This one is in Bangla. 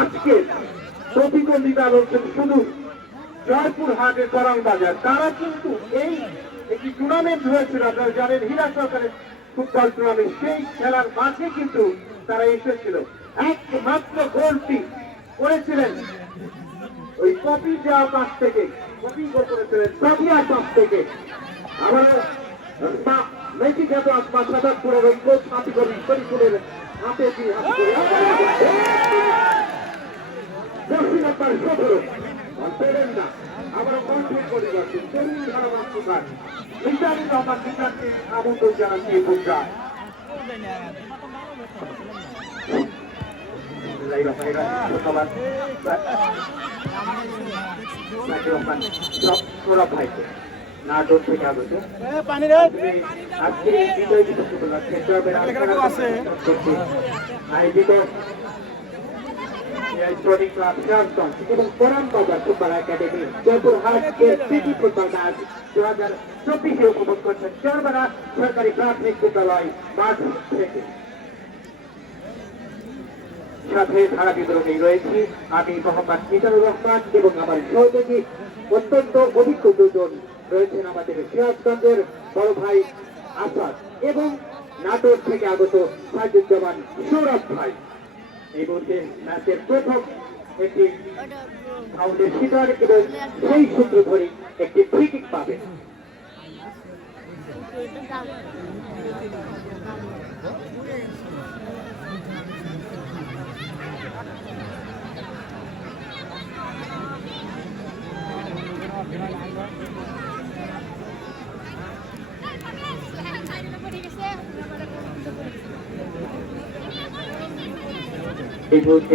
আজকে প্রতিদ্বন্দ্বিতা হচ্ছেন শুধু জয়পুর হাটের করং বাজার। তারা কিন্তু এই একটি টুর্নামেন্ট হয়েছিল, আপনারা জানেন, হীরা সরকারের ফুটবল টুর্নামেন্ট সেই খেলার মাঝে কিন্তু তারা এসেছিল। একমাত্র গোলটি করেছিলেন ওই কপি দেওয়ার কাছ থেকে কপি করেছিলেন সাবিয়ার কাছ থেকে। আবার খ্যাত আসমা সাদাপুরের ওই কোচ হাতি করি শরীফুলের হাতে দিয়ে হাতি করে দর্শী নাম্বার সতেরো পেলেন না। আবার কন্ট্রোল করে যাচ্ছে তরুণ ধারাবাহিক মিজানুর রহমান মিজানকে আমন্ত্রণ জানাচ্ছি এই! প্রোগ্রাম ধন্যবাদ ভাইকে। নাটোর থেকে আগত। আজকে বিজয় দিবস উপলক্ষে ক্লাবের আয়োজিত ইলেকট্রনিক ক্লাব সিরাজগঞ্জ এবং কোরআন ফুটবল একাডেমি জয়পুর হাটকে সিটি ফুটবল ম্যাচ দু হাজার চব্বিশে উপভোগ করছেন চরবানা সরকারি প্রাথমিক বিদ্যালয় মাঠ থেকে। সাথে সারা বিবরণী রয়েছি আমি মোহাম্মদ মিজানুর রহমান এবং আমার সহযোগী অত্যন্ত অভিজ্ঞ দুজন রয়েছেন আমাদের সিরাজগঞ্জের বড় ভাই আসাদ এবং নাটোর থেকে আগত সাজুজ্জামান সৌরভ ভাই এই মুহূর্তে ম্যাচের প্রথম একটি ফাউন্ডের শিকার এবং সেই সূত্র ধরে একটি ফ্রি কিক পাবে এই মুহূর্তে